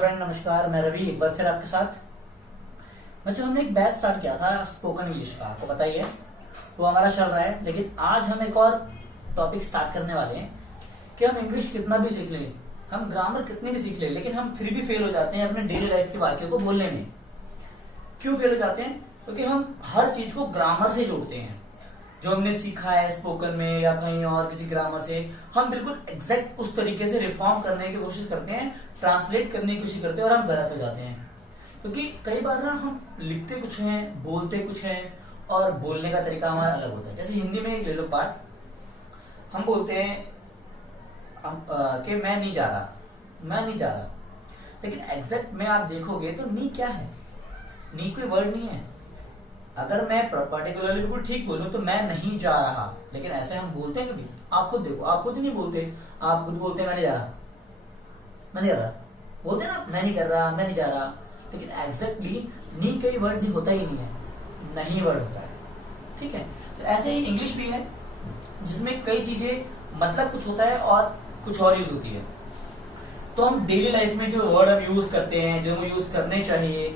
Friend, नमस्कार। मैं रवि एक बार फिर आपके साथ। बच्चों, हमने एक बैच स्टार्ट किया था स्पोकन इंग्लिश का, आपको पता ही है। वो हमारा चल रहा है, लेकिन आज हम एक और टॉपिक स्टार्ट करने वाले हैं कि हम इंग्लिश कितना भी सीख लें, हम ग्रामर कितनी भी सीख लें, लेकिन हम फिर भी फेल हो जाते हैं अपने डेली लाइफ के वाक्यों को बोलने में। क्यों फेल हो जाते हैं? क्योंकि हम हर चीज को ग्रामर से जोड़ते हैं। जो हमने सीखा है स्पोकन में या कहीं और किसी ग्रामर से, हम बिल्कुल एग्जैक्ट उस तरीके से रिफॉर्म करने की कोशिश करते हैं, ट्रांसलेट करने की कोशिश करते हैं, और हम गलत हो जाते हैं। क्योंकि कई बार ना हम लिखते कुछ हैं, बोलते कुछ हैं, और बोलने का तरीका हमारा अलग होता है। जैसे हिंदी में एक ले लो पार्ट, हम बोलते हैं कि मैं नहीं जा रहा, मैं नहीं जा रहा, लेकिन एग्जैक्ट में आप देखोगे तो नी क्या है? नी कोई वर्ड नहीं है। अगर मैं पर्टिकुलरली बिल्कुल ठीक बोलूं तो मैं नहीं जा रहा, लेकिन ऐसे हम बोलते हैं कभी? आप खुद देखो, आप खुद नहीं बोलते। आप खुद बोलते हैं मैं नहीं जा रहा, मैं नहीं जा रहा, बोलते हैं ना, मैं नहीं कर रहा, मैं नहीं जा रहा, लेकिन एग्जैक्टली नी कई वर्ड नहीं होता ही नहीं है, नहीं वर्ड होता है। ठीक है, तो ऐसे ही इंग्लिश भी है, जिसमें कई चीजें मतलब कुछ होता है और कुछ और यूज होती है। तो हम डेली लाइफ में जो वर्ड हम यूज करते हैं, जो हम यूज करने चाहिए,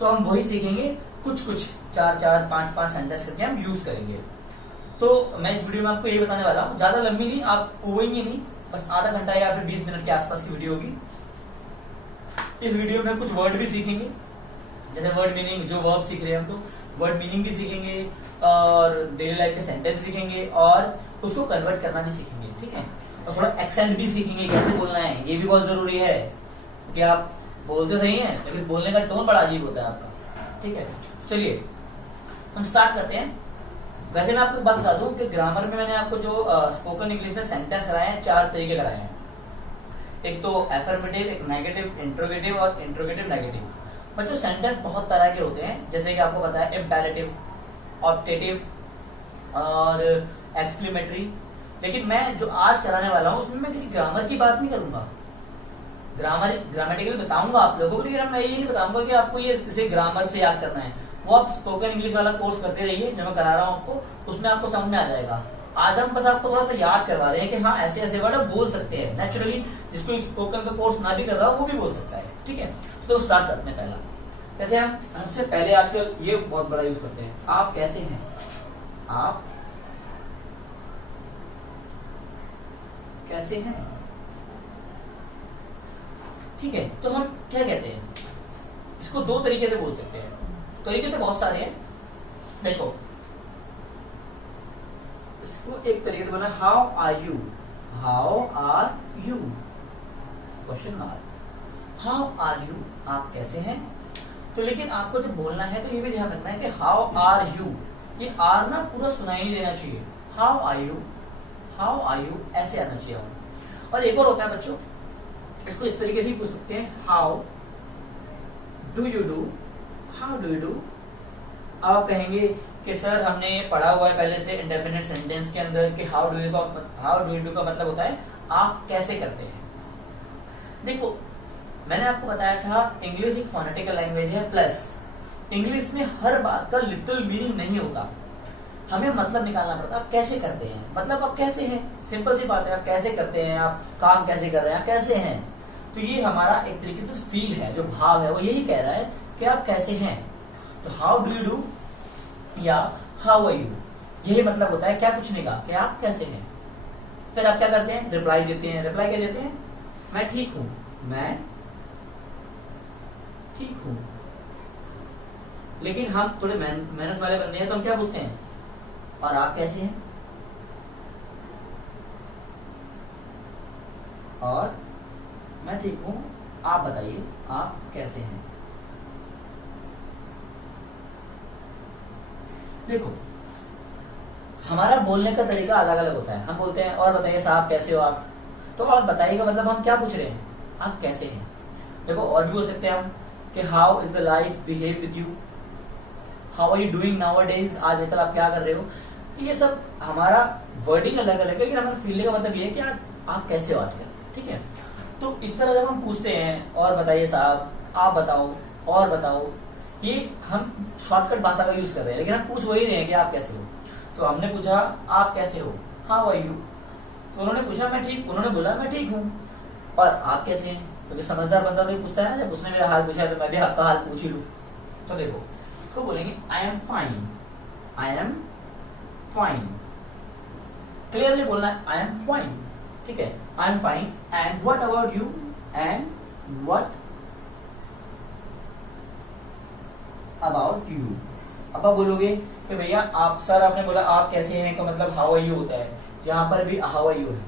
तो हम वही सीखेंगे। कुछ कुछ 4-4, 5-5 सेंटेंस करके हम यूज करेंगे। तो मैं इस वीडियो में आपको ये बताने वाला हूँ, ज्यादा लंबी नहीं, आप उबेंगे नहीं, बस आधा घंटा या फिर 20 मिनट के आसपास की वीडियो होगी। इस वीडियो में कुछ वर्ड भी सीखेंगे, जैसे वर्ड मीनिंग, जो वर्ब सीख रहे हैं हम, तो वर्ड मीनिंग भी सीखेंगे, और डेली लाइफ के सेंटेंस सीखेंगे, और उसको कन्वर्ट करना भी सीखेंगे। ठीक है, और थोड़ा एक्सेंट भी सीखेंगे, कैसे बोलना है, ये भी बहुत जरूरी है। क्योंकि आप बोलते सही हैं, लेकिन बोलने का टोन बड़ा अजीब होता है आपका। ठीक है, चलिए हम स्टार्ट करते हैं। वैसे मैं आपको एक बात बता दूं कि ग्रामर में मैंने आपको जो स्पोकन इंग्लिश में सेंटेंस कराए हैं, 4 तरीके कराए हैं। एक तो एफर्मेटिव, एक नेगेटिव, इंट्रोगेटिव और इंट्रोगेटिव नेगेटिव। बच्चों, सेंटेंस बहुत तरह के होते हैं, जैसे कि आपको पता है इम्पेरेटिव, ऑप्टेटिव और एक्सक्लेमेटरी। लेकिन मैं जो आज कराने वाला हूं उसमें मैं किसी ग्रामर की बात नहीं करूंगा। ग्रामेटिकल बताऊंगा आप लोगों को, लेकिन मैं ये नहीं बताऊंगा कि आपको ये इसे ग्रामर से याद करना है। वो आप स्पोकन इंग्लिश वाला कोर्स करते रहिए जो मैं करा रहा हूं आपको, उसमें आपको समझ में आ जाएगा। आज हम बस आपको थोड़ा सा याद करवा रहे हैं कि हाँ, ऐसे ऐसे वर्ड बोल सकते हैं नेचुरली। जिसको स्पोकन का कोर्स ना भी कर रहा हो वो भी बोल सकता है। ठीक है, तो स्टार्ट करते हैं। पहला, जैसे हम सबसे पहले आजकल ये बहुत बड़ा यूज करते हैं, आप कैसे हैं? आप कैसे हैं? ठीक है, तो हम क्या कहते हैं? इसको 2 तरीके से बोल सकते हैं। तरीके तो बहुत सारे हैं। देखो, इसको एक तरीके से बोलना, how are you, how are you, question mark, how are you, आप कैसे हैं। तो लेकिन आपको जब बोलना है तो ये भी ध्यान रखना है कि हाउ आर यू, ये आर ना पूरा सुनाई नहीं देना चाहिए। How are you, how are you, ऐसे आना चाहिए। और एक और होता है बच्चों, इसको इस तरीके से ही पूछ सकते हैं, how do you do, how do you do. अब आप कहेंगे कि सर हमने पढ़ा हुआ है पहले से इंडेफिनिट सेंटेंस के अंदर कि हाउ डू यू का मतलब होता है आप कैसे करते हैं। देखो, मैंने आपको बताया था इंग्लिश एक फोनेटिकल लैंग्वेज है, प्लस इंग्लिश में हर बात का लिटरल मीनिंग नहीं होता, हमें मतलब निकालना पड़ता है। आप कैसे करते हैं, मतलब आप कैसे हैं, सिंपल सी बात है। आप कैसे करते हैं, आप काम कैसे कर रहे हैं, आप कैसे हैं। तो ये हमारा एक तरीके से फील है, जो भाव है वो यही कह रहा है कि आप कैसे हैं। तो हाउ डू यू डू या हाउ आर यू, यही मतलब होता है क्या पूछने का, कि आप कैसे हैं। फिर आप क्या करते हैं? रिप्लाई देते हैं। रिप्लाई क्या देते हैं? मैं ठीक हूं, मैं ठीक हूं। लेकिन हम थोड़े मेहनत वाले बंदे हैं, तो हम क्या पूछते हैं? और आप कैसे हैं? और मैं ठीक हूं, आप बताइए आप कैसे हैं। देखो, हमारा बोलने का तरीका अलग अलग होता है। हम बोलते हैं और बताइए साहब कैसे हो आप, तो और बताइए का मतलब हम क्या पूछ रहे हैं? आप कैसे हैं। देखो, और भी बोल सकते हैं हम कि how is the life behave with you, how are you doing nowadays, आज आजकल आप क्या कर रहे हो। ये सब हमारा वर्डिंग अलग अलग है, लेकिन हमारा फीलिंग का मतलब ये है कि आप कैसे हो आजकल। ठीक है, तो इस तरह जब हम पूछते हैं और बताइए साहब, आप बताओ, और बताओ, ये हम शॉर्टकट भाषा का यूज कर रहे हैं, लेकिन हम पूछ वही रहे हैं कि आप कैसे हो। तो हमने पूछा आप कैसे हो, हाउ आर यू, तो उन्होंने पूछा मैं ठीक, उन्होंने बोला मैं ठीक हूँ, और आप कैसे हैं, क्योंकि समझदार बंदा तो पूछता है ना, जब उसने मेरा हाल पूछा तो मैं भी आपका हाल पूछ ही लूं। तो देखो तो बोलेंगे I am fine, I am fine, clearly बोलना है आई एम फाइन, ठीक है, I am fine and what about you, and what about you. अब आप बोलोगे कि भैया आप, सर आपने बोला आप कैसे हैं का मतलब हाउ आर यू होता है, यहाँ पर भी हाउ आर यू है,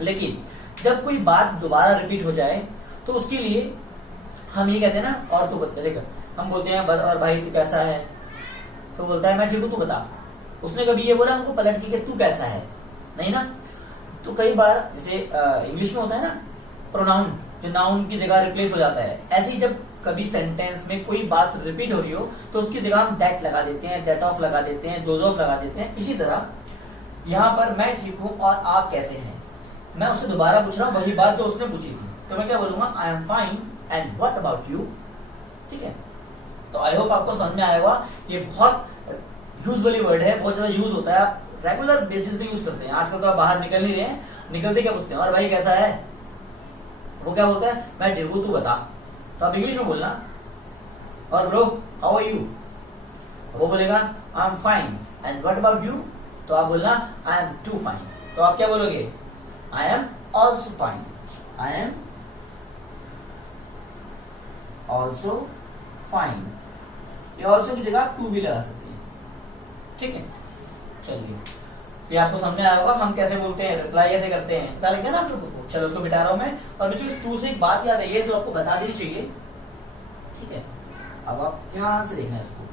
लेकिन जब कोई बात दोबारा रिपीट हो जाए तो उसके लिए हम ये कहते हैं ना, और तू बता, देखो हम बोलते हैं और भाई तू कैसा है, तो बोलता है मैं ठीक हूँ तू बता। उसने कभी ये बोला हमको पलट के कि तू कैसा है, नहीं ना। तो कई बार जैसे इंग्लिश में होता है ना प्रोनाउन, जो नाउन की जगह रिप्लेस हो जाता है, ऐसे ही जब कभी सेंटेंस में कोई बात रिपीट हो रही हो तो उसकी जगह हम दैट लगा देते हैं, दैट ऑफ लगा देते हैं, दोज ऑफ लगा देते हैं। इसी तरह यहाँ पर मैं ठीक हूँ और आप कैसे हैं, मैं उससे दोबारा पूछ रहा हूँ वही बात जो उसने पूछी थी, तो मैं क्या बोलूंगा I am fine and what about you, ठीक है। तो आई होप आपको समझ में आया होगा, ये बहुत यूजली वर्ड है, बहुत ज्यादा यूज होता है, आप रेगुलर बेसिस पे यूज करते हैं। आजकल तो आप बाहर निकल नहीं रहे हैं, निकलते क्या पूछते हैं और भाई कैसा है, वो क्या बोलता है मैं ठीक हूँ तू बता, तो आप इंग्लिश में बोलना और ब्रो हाउ आर यू, वो बोलेगा I am fine and what about you, तो आप बोलना आई एम टू फाइन, तो आप क्या बोलोगे I am also fine, I am also fine, ये ऑल्सो की जगह टू भी लगा सकते हैं, ठीक है। चलिए ये आपको समझ में आया होगा हम कैसे बोलते हैं, रिप्लाई कैसे करते हैं, पता लग गया ना आप लोगों को। चलो उसको बिठा रहा हूं मैं, और बच्चों इस टू से एक बात याद आई है जो आपको बता देनी चाहिए, ठीक है। अब आप ध्यान से देखना इसको,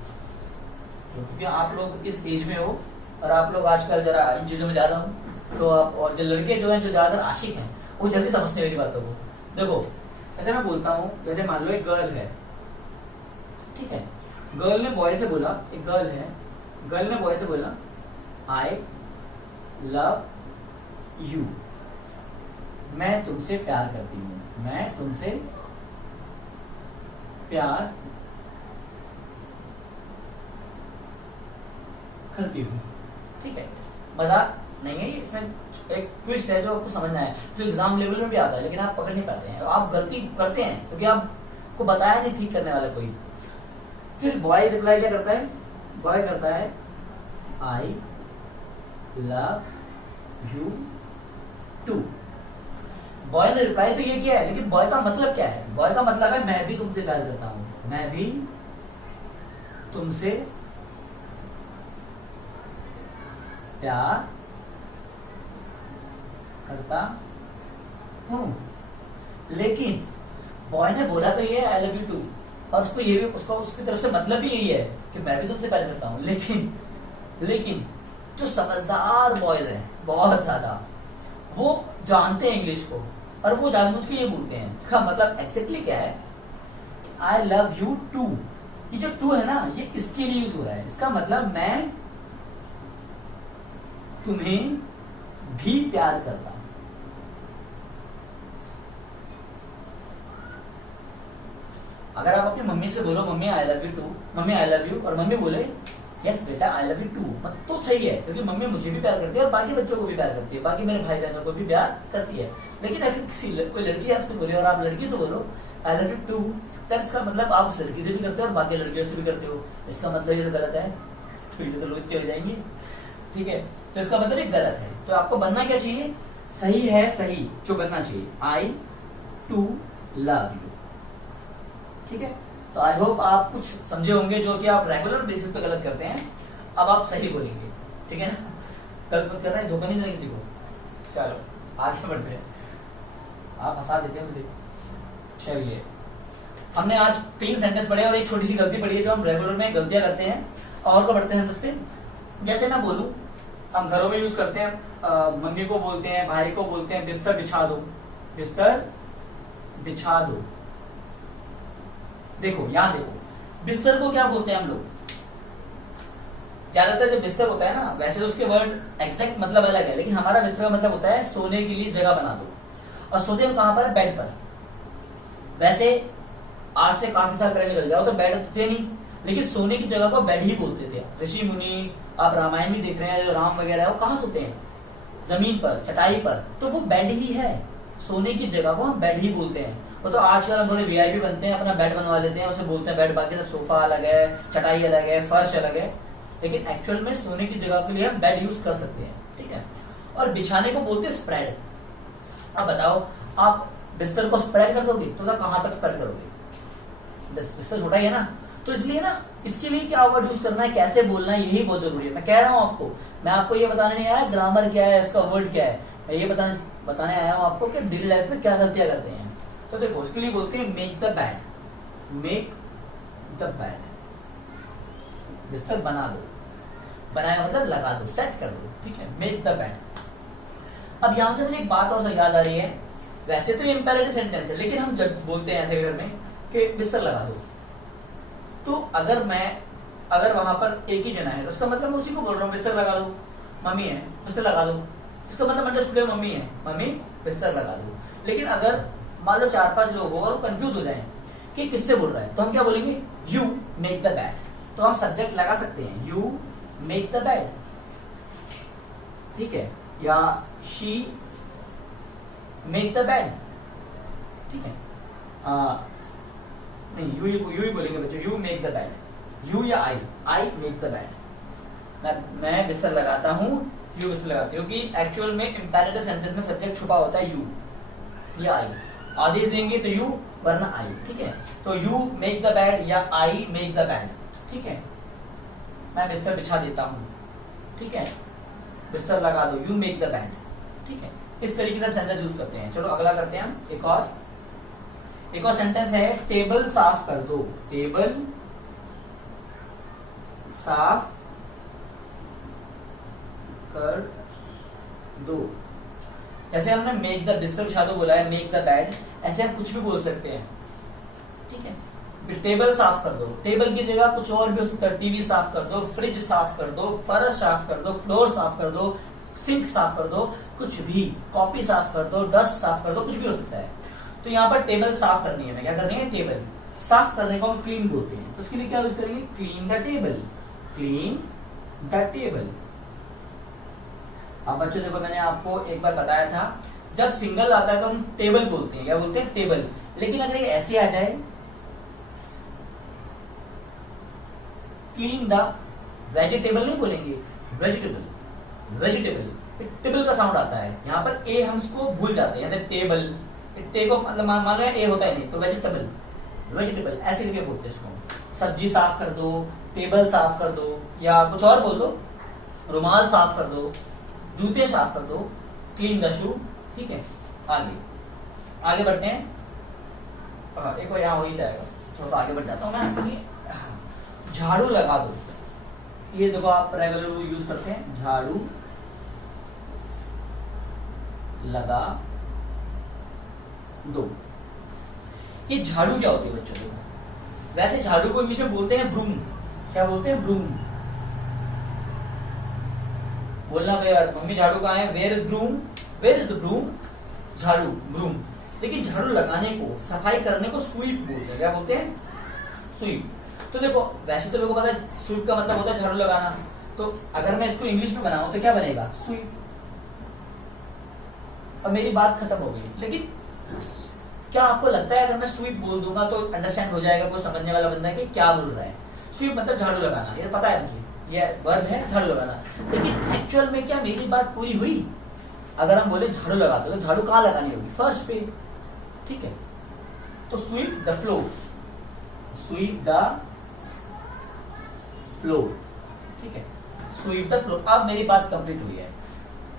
क्योंकि आप लोग इस एज में हो और आप लोग आजकल जरा इन चीजों में ज्यादा हो, तो आप, और जो लड़के जो हैं जो ज्यादा आशिक हैं वो जल्दी समझते हैं मेरी बातों को। देखो ऐसे मैं बोलता हूँ, जैसे मान लो एक गर्ल है, ठीक है, गर्ल ने बॉय से बोला, एक गर्ल है, गर्ल ने बॉय से बोला आई लव यू, मैं तुमसे प्यार करती हूँ, मैं तुमसे प्यार करती हूँ, ठीक है। मजाक नहीं है, इसमें एक ट्विस्ट है जो आपको समझना है, जो एग्जाम लेवल में भी आता है लेकिन आप पकड़ नहीं पाते हैं, आप गलती करते हैं क्योंकि आपको बताया नहीं ठीक करने वाला कोई। फिर बॉय रिप्लाई क्या करता है, बॉय करता है I love you too. Boy ने रिप्लाई तो ये किया है, लेकिन बॉय का मतलब क्या है, बॉय का मतलब है मैं भी तुमसे प्यार करता हूं, मैं भी तुमसे प्यार करता हूं। लेकिन बॉय ने बोला तो ये आई लव यू टू, और उसको ये भी, उसको उसकी तरफ से मतलब भी यही है कि मैं भी तुमसे प्यार करता हूं। लेकिन जो समझदार बॉयज हैं बहुत ज्यादा, वो जानते हैं इंग्लिश को और वो जानबूझ के ये बोलते हैं, इसका मतलब एक्जेक्टली क्या है, आई लव यू टू। ये जो टू है ना, ये इसके लिए यूज हो रहा है, इसका मतलब मैं तुम्हें भी प्यार करता हूं। अगर आप अपनी मम्मी से बोलो mummy I love you too, mummy I love you, और मम्मी बोले यस बेटा आई लव यू टू, तो सही है क्योंकि मम्मी मुझे भी प्यार करती है और बाकी बच्चों को भी प्यार करती है, बाकी मेरे भाई बहनों को भी प्यार करती है। लेकिन अगर कोई लड़की आपसे बोले और आप लड़की से बोलो आई लव यू टू, तब इसका मतलब आप उस लड़की से भी करते हो और बाकी लड़कियों से भी करते हो, इसका मतलब ये गलत है, तो ये तो लोग चले जाएंगे, ठीक है। तो इसका मतलब ये गलत है, तो आपको बनना क्या चाहिए, सही है, सही जो बनना चाहिए आई टू लव यू, ठीक है। तो आई होप आप कुछ समझे होंगे जो कि आप रेगुलर बेसिस पे गलत करते हैं, अब आप सही बोलेंगे, ठीक है ना। गलत मत करना है, धोखा नहीं देना किसी को। चलो आगे बढ़ते हैं, आप हंसा देते हैं मुझे। चलिए हमने आज 3 सेंटेंस पढ़े और एक छोटी सी गलती पढ़ी है जो हम रेगुलर में गलतियां करते हैं, और को बढ़ते हैं उस पे। जैसे मैं बोलूं, हम घरों में यूज करते हैं, मम्मी को बोलते हैं, भाई को बोलते हैं बिस्तर बिछा दो, बिस्तर बिछा दो। देखो यहां देखो, बिस्तर को क्या बोलते हैं हम लोग, ज्यादातर जो बिस्तर होता है ना, वैसे तो उसके वर्ड एग्जैक्ट मतलब अलग है, लेकिन हमारा बिस्तर का मतलब होता है सोने के लिए जगह बना दो, और सोते हम कहां पर, बेड पर। वैसे आज से काफी साल पहले निकल जाओ तो बेड तो थे नहीं, लेकिन सोने की जगह को बेड ही बोलते थे। ऋषि मुनि, आप रामायण भी देख रहे हैं, जो राम वगैरह है वो कहां सोते हैं, जमीन पर, चटाई पर, तो वो बेड ही है, सोने की जगह को हम बेड ही बोलते हैं। वो तो आजकल हम थोड़े वीआईपी बनते हैं, अपना बेड बनवा लेते हैं, उसे बोलते हैं बेड, बाकी सब सोफा अलग है, चटाई अलग है, फर्श अलग है। लेकिन एक्चुअल में सोने की जगह के लिए हम बेड यूज कर सकते हैं, ठीक है। और बिछाने को बोलते हैं स्प्रेड। अब बताओ, आप बिस्तर को स्प्रेड कर दोगे तो कहां तक स्प्रेड करोगे? बिस्तर छोटा ही है ना, तो इसलिए ना इसके लिए क्या वर्ड यूज करना है, कैसे बोलना है, यही बहुत जरूरी है। मैं कह रहा हूं आपको, मैं आपको ये बताने नहीं आया ग्रामर क्या है, इसका वर्ड क्या है, मैं ये बताने आया हूं आपको कि डेली लाइफ में क्या गलतियां करते हैं। तो देखो, इसके लिए बोलते हैं make the bed. Make the bed, बिस्तर बना दो, बनाया मतलब लगा दो, सेट कर दो, ठीक है, मेक द बेड। अब यहां से मुझे एक बात और याद आ रही है, वैसे तो ये इंपेरेटिव सेंटेंस है, लेकिन हम जब बोलते हैं ऐसे घर में कि बिस्तर लगा दो, तो अगर वहां पर एक ही जना है तो उसका मतलब मैं उसी को बोल रहा हूँ बिस्तर लगा दो। मम्मी है, बिस्तर लगा दो, इसका मतलब अंडरस्टूड है, मम्मी है, मम्मी बिस्तर लगा दो। लेकिन अगर मान लो 4-5 लोग हो और कंफ्यूज हो जाए कि किससे बोल रहा है, तो हम क्या बोलेंगे, यू मेक द बेड। तो हम सब्जेक्ट लगा सकते हैं, यू मेक द बेड, ठीक है, या शी मेक द बेड, ठीक है। नहीं, यू ही बोलेंगे बच्चों, you make the bed, you या आई मेक द बेड। मैं बिस्तर लगाता हूँ, यू बिस्तर लगाती हूँ, क्योंकि एक्चुअल में इंपेरेटिव सेंटेंस में सब्जेक्ट छुपा होता है यू या आई। आदेश देंगे तो यू, वरना आई, ठीक है। तो यू मेक द बेड या आई मेक द बेड, ठीक है। मैं बिस्तर बिछा देता हूँ, ठीक है, बिस्तर लगा दो, यू मेक द बेड, ठीक है। इस तरीके से हम सेंटेंस यूज करते हैं। चलो अगला करते हैं हम, एक और सेंटेंस है, टेबल साफ कर दो। टेबल साफ कर दो। जैसे हमने मेक द बिस्तर बिछा दो बोला है, मेक द बेड, ऐसे हम कुछ भी बोल सकते हैं, ठीक है। टेबल साफ कर दो, टेबल की जगह कुछ और भी हो सकता है, टीवी साफ कर दो, फ्रिज साफ कर दो, फर्श साफ कर दो, फ्लोर साफ कर दो, सिंक साफ कर दो, कुछ भी, कॉपी साफ कर दो, डस्ट साफ कर दो, कुछ भी हो सकता है। तो यहाँ पर टेबल साफ करनी है, मैं क्या करनी है, टेबल साफ करने को हम क्लीन बोलते हैं, तो उसके लिए क्या यूज करेंगे, clean the table, clean the table. अब बच्चों देखो, मैंने आपको एक बार बताया था, जब सिंगल आता है तो हम टेबल बोलते हैं, क्या बोलते हैं, टेबल। लेकिन अगर ये ऐसे आ जाए, क्लीन द वेजिटेबल नहीं बोलेंगे, वेजिटेबल, वेजिटेबल, टेबल का साउंड आता है, यहाँ पर ए हम इसको भूल जाते हैं, जैसे टेबल, टे को मतलब मान लो ए होता है नहीं, तो वेजिटेबल, वेजिटेबल ऐसे करके बोलते हैं इसको। सब्जी साफ कर दो, टेबल साफ कर दो, या कुछ और बोल दो, रुमाल साफ कर दो, जूते साफ कर दो, क्लीन द शू, ठीक है। आगे बढ़ते हैं, एक और यहाँ हो ही जाएगा, थोड़ा सा आगे बढ़ जाता हूँ मैं आपके लिए। झाड़ू लगा दो, ये देखो आप रेगुलर यूज करते हैं, झाड़ू लगा दो। ये झाड़ू क्या होती है बच्चों, देखो वैसे झाड़ू को इंग्लिश में बोलते हैं ब्रूम। क्या बोलते हैं, ब्रूम। बोलना भाई यार, मम्मी झाड़ू कहाँ है, where is broom, where is the broom, झाड़ू, ब्रूम। लेकिन झाड़ू लगाने को, सफाई करने को स्वीप बोलते हैं, क्या बोलते हैं, स्वीप। तो देखो वैसे तो लोगों को पता है स्वीप का मतलब होता है झाड़ू लगाना, तो अगर मैं इसको इंग्लिश में बनाऊं तो क्या बनेगा, स्वीप। अब मेरी बात खत्म हो गई। लेकिन क्या आपको लगता है अगर मैं स्वीप बोल दूंगा तो अंडरस्टैंड हो जाएगा, कोई समझने वाला बंदा है कि क्या बोल रहा है। स्वीप मतलब झाड़ू लगाना, ये पता है मुझे, ये वर्ब है झाड़ू लगाना। लेकिन एक्चुअल में क्या मेरी बात पूरी हुई? अगर हम बोले झाड़ू लगा दो, तो झाड़ू कहाँ लगानी होगी, फर्श पे, ठीक है। तो sweep the floor, sweep the floor, ठीक है, स्वीप द फ्लोर। अब मेरी बात कंप्लीट हुई है,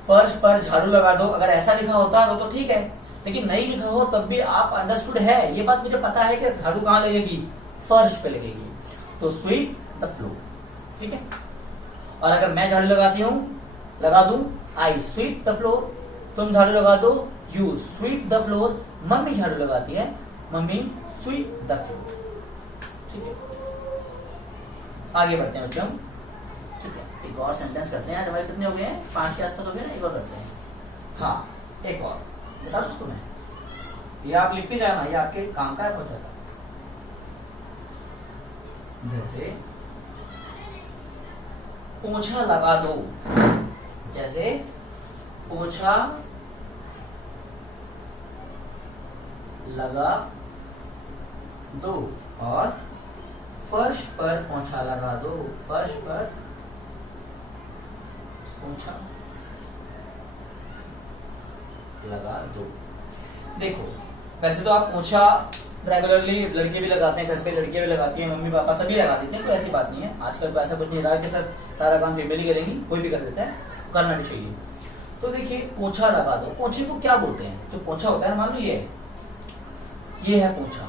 फर्श पर झाड़ू लगा दो। अगर ऐसा लिखा होता तो ठीक है, लेकिन नहीं लिखा हो तब भी आप अंडरस्टूड है, ये बात मुझे पता है कि झाड़ू कहाँ लगेगी, फर्श पे लगेगी, तो स्वीप द फ्लोर, ठीक है। और अगर मैं झाड़ू लगाती हूँ, लगा दूं, आई स्वीप द फ्लोर, तुम झाड़ू लगा दो, you sweep the floor, mummy झाड़ू लगाती है, मम्मी स्वीप द फ्लोर, ठीक है। आगे बढ़ते हैं बच्चों, ठीक है। एक और सेंटेंस करते हैं, आज हमारे कितने हो गए हैं, 5 के आसपास हो गए ना, एक और करते हैं। हाँ, एक और बता दो उसको मैं, ये आप लिखते जाना, ये आपके काम का है, पहुंचाता। जैसे पोछा लगा दो, जैसे पोछा लगा दो और फर्श पर पोंछा लगा दो, फर्श पर पोंछा लगा दो। देखो वैसे तो आप पोंछा रेगुलरली लड़के भी लगाते हैं, घर पे लड़कियां भी लगाती हैं, मम्मी पापा सभी लगा देते हैं, तो ऐसी बात नहीं है। आजकल तो ऐसा कुछ नहीं रहा कि सर सारा काम फीमेल ही करेंगी, कोई भी कर देता है, करना भी चाहिए। तो देखिए पोंछा लगा दो, पोंछे को क्या बोलते हैं? जो पोंछा होता है मान लो ये है पोंछा,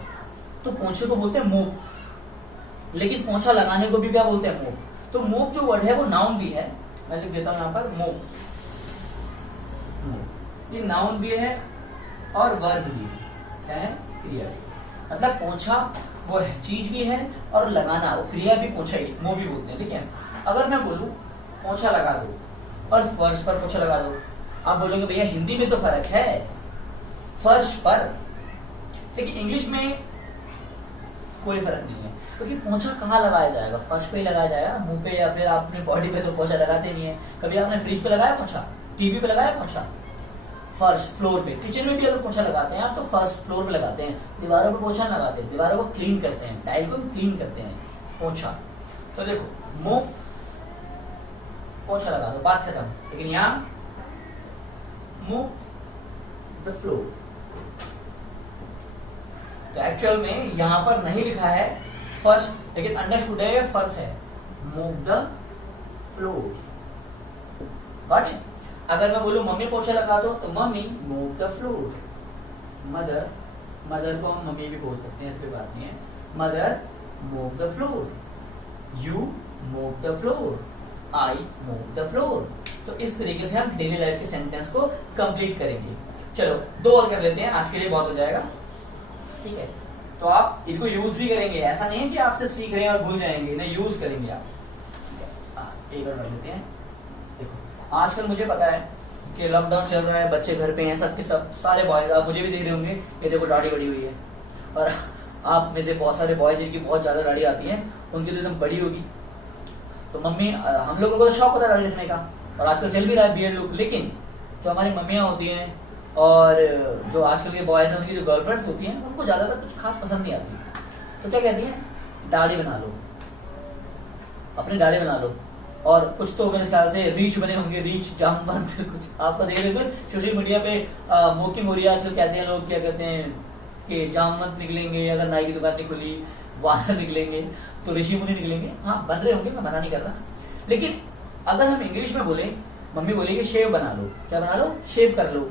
तो पोंछे को बोलते हैं मोप। लेकिन पोंछा लगाने को भी क्या बोलते हैं? मोप। तो मोप जो वर्ड है वो नाउन भी है, मैं लिख देता हूं यहां पर मोप। ये नाउन भी है और वर्ब भी है। क्या है? क्रिया। मतलब पोंछा वो है चीज भी है और लगाना वो क्रिया भी, पोंछा ही मोप भी बोलते हैं। ठीक है, अगर मैं बोलूं पोंछा लगा दो और फर्श पर पोंछा लगा दो, आप बोलोगे भैया हिंदी में तो फर्क है, फर्श पर, लेकिन इंग्लिश में कोई फर्क नहीं है। क्योंकि पोंछा कहाँ लगाया जाएगा? फर्श पे ही लगाया जाएगा, मुंह पे या फिर आप अपनी बॉडी पे तो पोंछा लगाते नहीं है। कभी आपने फ्रिज पे लगाया पोंछा? टीवी पे लगाया पोंछा? फर्श फ्लोर पे, किचन में भी अगर पोंछा लगाते हैं आप तो फर्श फ्लोर पे लगाते हैं, दीवारों पे पोंछा लगाते हैं, दीवारों को क्लीन करते हैं, टाइल को क्लीन करते हैं, पोंछा। तो देखो मुंह पोंछा लगा दो, बात खत्म। लेकिन यहाँ मुंह द फ्लोर, तो एक्चुअल में यहां पर नहीं लिखा है फर्श, लेकिन अंडरस्टूड है फर्श है, move the floor. Got it? अगर मैं बोलूं मम्मी पोछा लगा दो तो mummy move the floor. Mother, mother को हम मम्मी भी बोल सकते हैं, इसकी बात नहीं है। Mother move the floor, you move the floor, I move the floor. तो इस तरीके से हम डेली लाइफ के सेंटेंस को कंप्लीट करेंगे। चलो दो और कर लेते हैं, आज के लिए बहुत हो जाएगा। ठीक है, तो आप इनको यूज भी करेंगे, ऐसा नहीं है कि आपसे सीख रहे हैं और भूल जाएंगे, इन्हें यूज करेंगे आप। एक और कर लेते हैं। देखो आजकल मुझे पता है कि लॉकडाउन चल रहा है, बच्चे घर पे हैं, सबके सब सारे बॉयज, आप मुझे भी देख रहे होंगे, ये देखो दाढ़ी बड़ी हुई है, और आप में से बहुत सारे बॉयज जिनकी बहुत ज्यादा दाढ़ी आती है, उनकी तो एकदम बड़ी होगी। तो मम्मी, हम लोगों को तो शौक होता है दाढ़ी रखने का, और आजकल चल भी रहा है बियर्ड लुक, लेकिन जो हमारी मम्मियां होती हैं और जो आजकल के बॉयज हैं, उनकी जो गर्लफ्रेंड्स होती हैं, उनको ज्यादातर कुछ खास पसंद नहीं आती। तो क्या कहती हैं? दाढ़ी बना लो, अपनी दाढ़ी बना लो। और कुछ तो मेरे ख्याल से रीच बने होंगे, रीच जामवंत कुछ आपको देख रहे थे सोशल मीडिया पे, मोकिंग हो रही है आजकल। कहते हैं लोग, क्या कहते हैं कि जामवंत निकलेंगे अगर नाई की दुकान नहीं खुली, वानर निकलेंगे तो ऋषि मुनि निकलेंगे। हाँ बन रहे होंगे, मैं मना नहीं कर रहा, लेकिन अगर हम इंग्लिश में बोले, मम्मी बोलेगी शेव बना लो। क्या बना लो? शेव कर लो।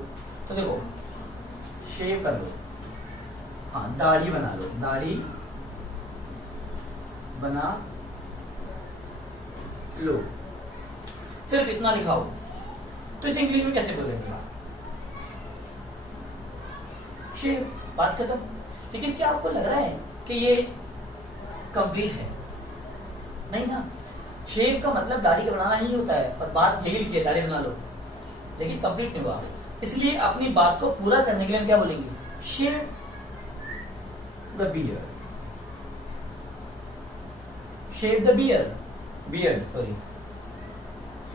तो देखो शेव कर लो, हाँ दाढ़ी बना लो, दाढ़ी बना लो, सिर्फ इतना लिखाओ। तो इसे इंग्लिश में कैसे बोलेंगे? शेव, बात खत्म। लेकिन क्या आपको लग रहा है कि ये कंप्लीट है? नहीं ना, शेव का मतलब दाढ़ी का बनाना ही होता है, और बात यही लिखी है दाढ़ी बना लो, लेकिन कंप्लीट नहीं हुआ। इसलिए अपनी बात को पूरा करने के लिए हम क्या बोलेंगे? Shave the beard, shave the beard, beard sorry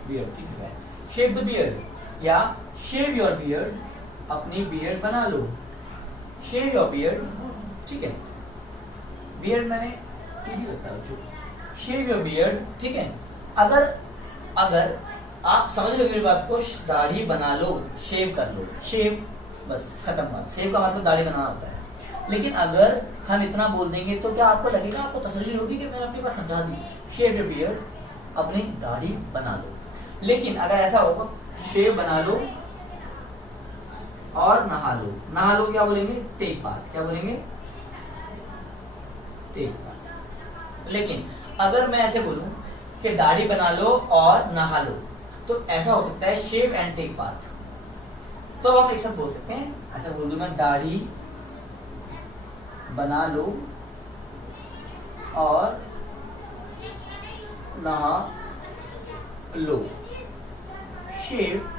beard, ठीक है, शेव द बियर्ड या शेव योर बियर्ड, अपनी बियर्ड बना लो, शेव योर बियर्ड, ठीक है। बियर्ड मैंने लगता है, शेव योर बियर्ड, ठीक है। अगर आप समझ लो मेरी बात को, दाढ़ी बना लो, शेव कर लो, शेव बस खत्म बात। शेव का मतलब दाढ़ी बनाना होता है। लेकिन अगर हम इतना बोल देंगे तो क्या आपको लगेगा, आपको तसल्ली होगी कि मैंने अपनी बात समझा दी? शेव योर बियर्ड, अपनी दाढ़ी बना लो। लेकिन अगर ऐसा होगा, शेव बना लो और नहा लो, नहा लो क्या बोलेंगे? Take bath. क्या बोलेंगे? Take bath. लेकिन अगर मैं ऐसे बोलूं कि दाढ़ी बना लो और नहा लो, तो ऐसा हो सकता है शेव एंड टेक बाथ। तो हम एक साथ बोल सकते हैं, ऐसा बोल दूं मैं, दाढ़ी बना लो और नहा लो, shave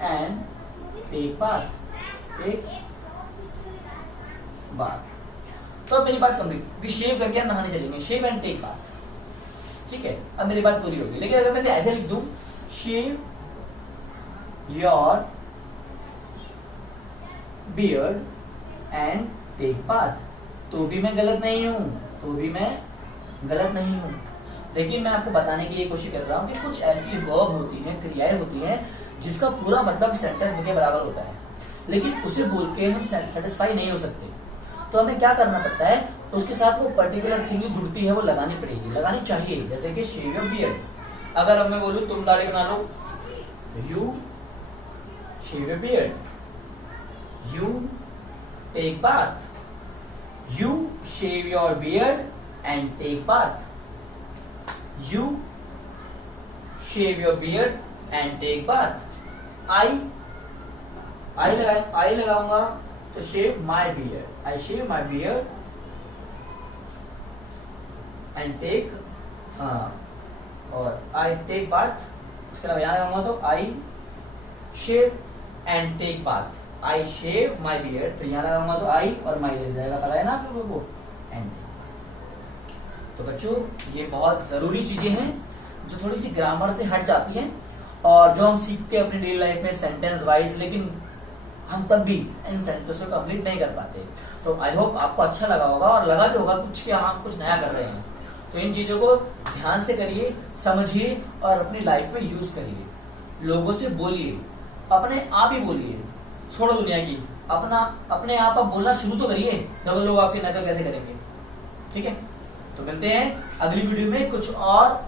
and take bath, take bath. तो अब मेरी बात कंप्लीट, शेव करके हम नहाने चलेंगे, शेव एंड टेक बाथ, ठीक है। अब मेरी बात पूरी होगी। लेकिन अगर मैं ऐसे लिख दूं, shave your beard and take bath, तो भी मैं गलत नहीं हूं, तो भी मैं गलत नहीं हूं। लेकिन मैं आपको बताने की ये कोशिश कर रहा हूं कि कुछ ऐसी वर्ब होती हैं, क्रियाएं होती हैं जिसका पूरा मतलब सेंटेंस के बराबर होता है, लेकिन उसे बोल के हम सेटिस्फाई नहीं हो सकते। तो हमें क्या करना पड़ता है, तो उसके साथ वो पर्टिकुलर थिंग जुड़ती है वो लगानी पड़ेगी, लगानी चाहिए। जैसे कि शेव योर बियर्ड, अगर अब मैं बोलूं तुम दाढ़ी बना लो, you shave your beard, you take bath, you shave your beard and take bath, you shave your beard and take bath. I लगाऊंगा तो shave my beard, I shave my beard and take, और I take bath, उसके अलावा यहां लगाऊंगा तो I shave and take bath, I shave my beard, फिर यहां लगाऊंगा तो आई और माई लग जाएगा, पता है ना आप लोगों को, एंड। तो बच्चों ये बहुत जरूरी चीजें हैं जो थोड़ी सी ग्रामर से हट जाती हैं और जो हम सीखते हैं अपनी डेली लाइफ में सेंटेंस वाइज, लेकिन हम तब भी इन सेंटेंस को कंप्लीट नहीं कर पाते। तो आई होप आपको अच्छा लगा होगा और लगा भी होगा कुछ कि हम कुछ नया कर रहे हैं। तो इन चीजों को ध्यान से करिए, समझिए और अपनी लाइफ में यूज करिए। लोगों से बोलिए, अपने आप ही बोलिए, छोड़ो दुनिया की, अपने आप बोलना शुरू तो करिए, नकल लोग आपकी नकल कैसे करेंगे। ठीक है, तो मिलते हैं अगली वीडियो में, कुछ और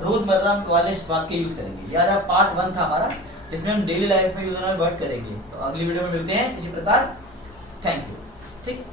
रोजमर्रा वाले वाक्य यूज करेंगे। यार पार्ट 1 था हमारा, जिसमें हम डेली लाइफ में यूज वर्ड करेंगे। तो अगली वीडियो में मिलते हैं इसी प्रकार। Thank you. ठीक।